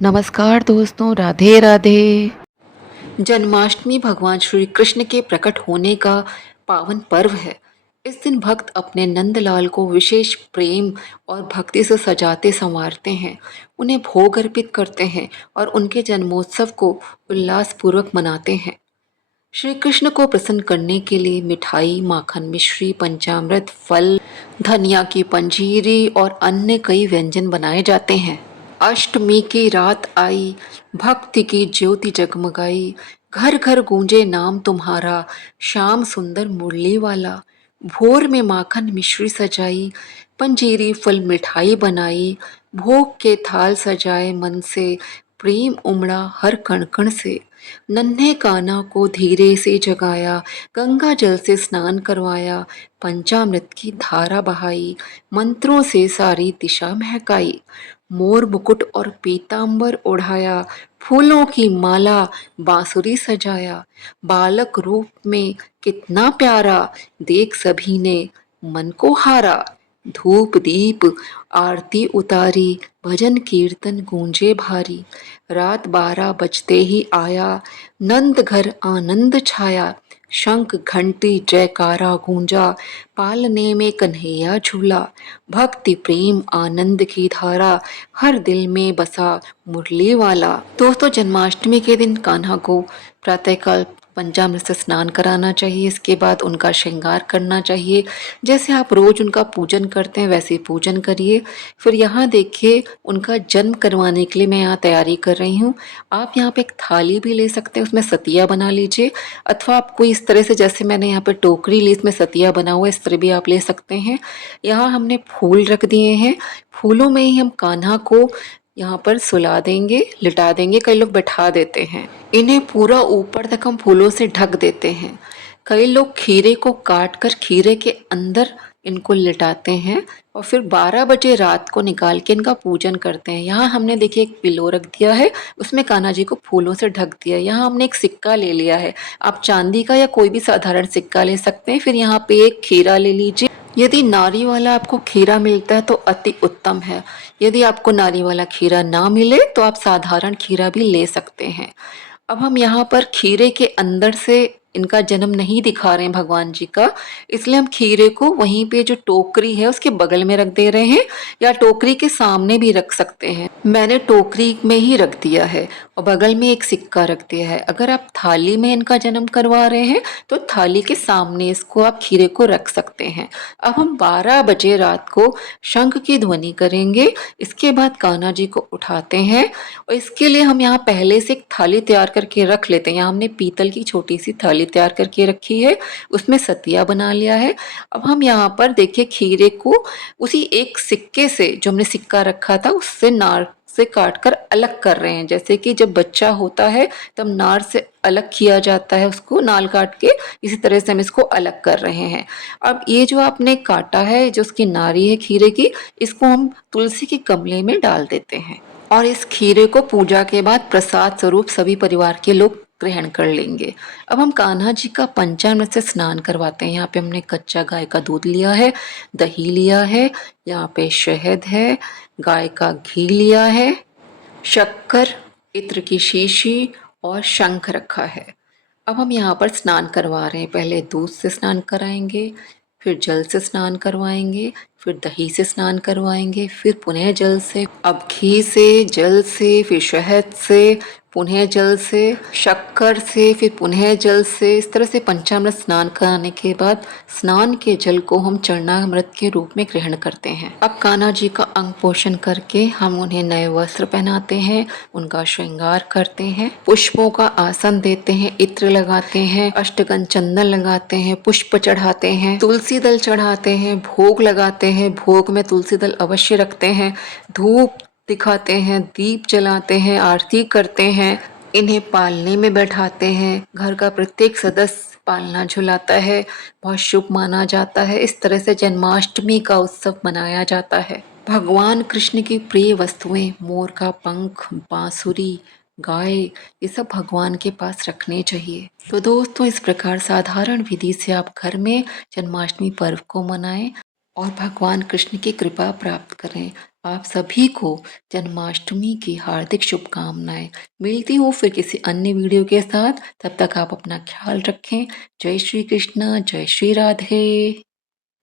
नमस्कार दोस्तों, राधे राधे। जन्माष्टमी भगवान श्री कृष्ण के प्रकट होने का पावन पर्व है। इस दिन भक्त अपने नंदलाल को विशेष प्रेम और भक्ति से सजाते संवारते हैं, उन्हें भोग अर्पित करते हैं और उनके जन्मोत्सव को उल्लासपूर्वक मनाते हैं। श्री कृष्ण को प्रसन्न करने के लिए मिठाई, माखन, मिश्री, पंचामृत, फल, धनिया की पंजीरी और अन्य कई व्यंजन बनाए जाते हैं। अष्टमी की रात आई, भक्ति की ज्योति जगमगाई, घर घर गूंजे नाम तुम्हारा, श्याम सुंदर मुरली वाला। भोर में माखन मिश्री सजाई, पंजीरी फल मिठाई बनाई, भोग के थाल सजाए मन से, प्रेम उमड़ा हर कण कण से। नन्हे कान्हा को धीरे से जगाया, गंगा जल से स्नान करवाया, पंचामृत की धारा बहाई, मंत्रों से सारी दिशा महकाई। मोर मुकुट और पीतांबर ओढ़ाया, फूलों की माला बांसुरी सजाया। बालक रूप में कितना प्यारा, देख सभी ने मन को हारा। धूप दीप आरती उतारी, भजन कीर्तन गूंजे भारी। रात 12 बजते ही आया, नंद घर आनंद छाया। शंख घंटी जयकारा गूंजा, पालने में कन्हैया झूला। भक्ति प्रेम आनंद की धारा, हर दिल में बसा मुरली वाला। दोस्तों, जन्माष्टमी के दिन कान्हा को प्रातःकाल पंचामृत से स्नान कराना चाहिए। इसके बाद उनका श्रृंगार करना चाहिए। जैसे आप रोज उनका पूजन करते हैं वैसे पूजन करिए। फिर यहाँ देखिए, उनका जन्म करवाने के लिए मैं यहाँ तैयारी कर रही हूँ। आप यहाँ पे एक थाली भी ले सकते हैं, उसमें सतिया बना लीजिए। अथवा आप कोई इस तरह से, जैसे मैंने यहाँ पे टोकरी ली, इसमें सतिया बना हुआ है, इस तरह भी आप ले सकते हैं। यहाँ हमने फूल रख दिए हैं, फूलों में ही हम कान्हा को यहाँ पर सुला देंगे, लिटा देंगे। कई लोग बैठा देते हैं। इन्हें पूरा ऊपर तक हम फूलों से ढक देते हैं। कई लोग खीरे को काट कर खीरे के अंदर इनको लिटाते हैं और फिर 12 बजे रात को निकाल के इनका पूजन करते हैं। यहाँ हमने देखिए एक पिलो रख दिया है, उसमें कान्हा जी को फूलों से ढक दिया। यहाँ हमने एक सिक्का ले लिया है, आप चांदी का या कोई भी साधारण सिक्का ले सकते हैं। फिर यहाँ पे एक खीरा ले लीजिए। यदि नारी वाला आपको खीरा मिलता है तो अति उत्तम है। यदि आपको नारी वाला खीरा ना मिले तो आप साधारण खीरा भी ले सकते हैं। अब हम यहाँ पर खीरे के अंदर से इनका जन्म नहीं दिखा रहे हैं भगवान जी का, इसलिए हम खीरे को वहीं पे जो टोकरी है उसके बगल में रख दे रहे हैं, या टोकरी के सामने भी रख सकते हैं। मैंने टोकरी में ही रख दिया है और बगल में एक सिक्का रख दिया है। अगर आप थाली में इनका जन्म करवा रहे हैं तो थाली के सामने इसको आप खीरे को रख सकते हैं। अब हम 12 बजे रात को शंख की ध्वनि करेंगे। इसके बाद कान्हा जी को उठाते हैं और इसके लिए हम यहाँ पहले से एक थाली तैयार करके रख लेते हैं। यहाँ हमने पीतल की छोटी सी थाली तैयार करके रखी है, उसमें सतिया बना लिया है। अब हम यहाँ पर देखिए खीरे को उसी एक सिक्के से, जो हमने सिक्का रखा था उससे नार से काट कर अलग कर रहे हैं। जैसे कि जब बच्चा होता है तब नार से अलग किया जाता है, उसको नाल काट के, इसी तरह से हम इसको अलग कर रहे हैं। अब ये जो आपने काटा है, जो उसकी नारी है खीरे की, इसको हम तुलसी के गमले में डाल देते हैं और इस खीरे को पूजा के बाद प्रसाद स्वरूप सभी परिवार के लोग ग्रहण कर लेंगे। अब हम कान्हा जी का पंचामृत से स्नान करवाते हैं। यहाँ पे हमने कच्चा गाय का दूध लिया है, दही लिया है, यहाँ पे शहद है, गाय का घी लिया है, शक्कर, इत्र की शीशी और शंख रखा है। अब हम यहाँ पर स्नान करवा रहे हैं। पहले दूध से स्नान कराएंगे, फिर जल से स्नान करवाएंगे, फिर दही से स्नान करवाएंगे, फिर पुनः जल से, अब घी से, जल से, फिर शहद से, पुनः जल से, शक्कर से, फिर पुनः जल से। इस तरह से पंचामृत स्नान कराने के बाद स्नान के जल को हम चरणामृत के रूप में ग्रहण करते हैं। अब कान्हा जी का अंग पोषण करके हम उन्हें नए वस्त्र पहनाते हैं, उनका श्रृंगार करते हैं, पुष्पों का आसन देते हैं, इत्र लगाते हैं, अष्टगंध चंदन लगाते हैं, पुष्प चढ़ाते हैं, तुलसी दल चढ़ाते हैं, भोग लगाते हैं। भोग में तुलसी दल अवश्य रखते हैं, धूप दिखाते हैं, दीप जलाते हैं, आरती करते हैं, इन्हें पालने में बैठाते हैं। घर का प्रत्येक सदस्य पालना झुलाता है, बहुत शुभ माना जाता है। इस तरह से जन्माष्टमी का उत्सव मनाया जाता है। भगवान कृष्ण की प्रिय वस्तुएं, मोर का पंख, बांसुरी, गाय, ये सब भगवान के पास रखने चाहिए। तो दोस्तों, इस प्रकार साधारण विधि से आप घर में जन्माष्टमी पर्व को मनाएं और भगवान कृष्ण की कृपा प्राप्त करें। आप सभी को जन्माष्टमी की हार्दिक शुभकामनाएं। मिलती हूँ फिर किसी अन्य वीडियो के साथ। तब तक आप अपना ख्याल रखें। जय श्री कृष्ण, जय श्री राधे।